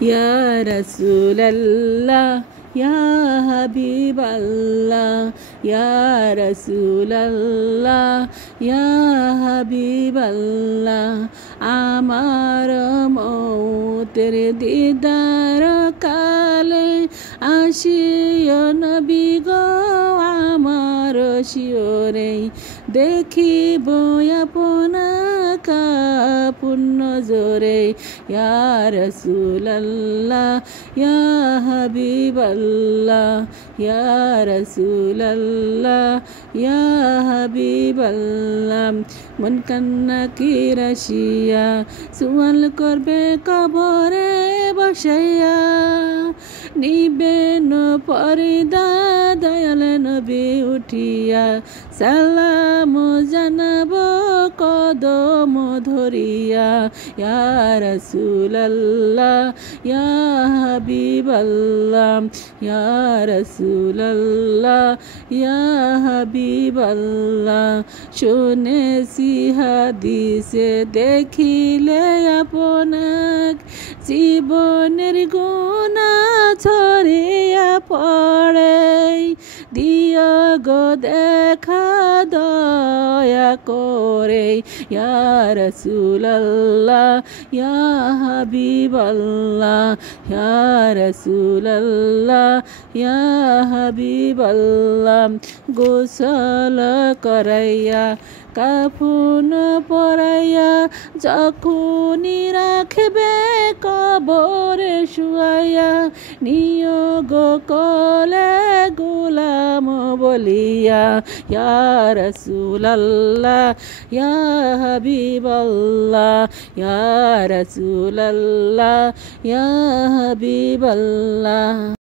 ইয়া রাসূলাল্লাহ ইয়া হাবিবাল্লাহ ইয়া রাসূলাল্লাহ ইয়া হাবিবাল্লাহ আমার মৌতের দিদার কালে আসিও নবী গো আমার শিওরে দেখিব আপনাকা পুণ্য জোরে ইয়া রাসূলাল্লাহ ইয়া হাবিবাল্লাহ ইয়া রাসূলাল্লাহ ইয়া হাবিবাল্লাহ মন কান্না কি রাশিয়া সুয়াল করবে কবরে বসাইয়া নিবেন পর্দা দয়াল নবী উঠিয়া সালাম জানাব কদম ধরিয়া ইয়া রাসূলাল্লাহ ইয়া হাবিবাল্লাহ ইয়া রাসূলাল্লাহ ইয়া হাবিবাল্লাহ শুনেছি হাদিসে দেখিলে আপনাক জীবনের গুনাহ ছড়িয়া পড়ে দিও গো দেখা দয়া করে ইয়া রাসূলাল্লাহ ইয়া হাবিবাল্লাহ ইয়া রাসূলাল্লাহ ইয়া হাবিবাল্লাহ গোসল করাইয়া কাফন পরাইয়া যখনই রাখবে কবরে শুয়াইয়া নিয়োগ কলে গোলাম বলিয়া ইয়া রাসূলাল্লাহ ইয়া হাবিবাল্লাহ ইয়া রাসূলাল্লাহ ইয়া হাবিবাল্লাহ।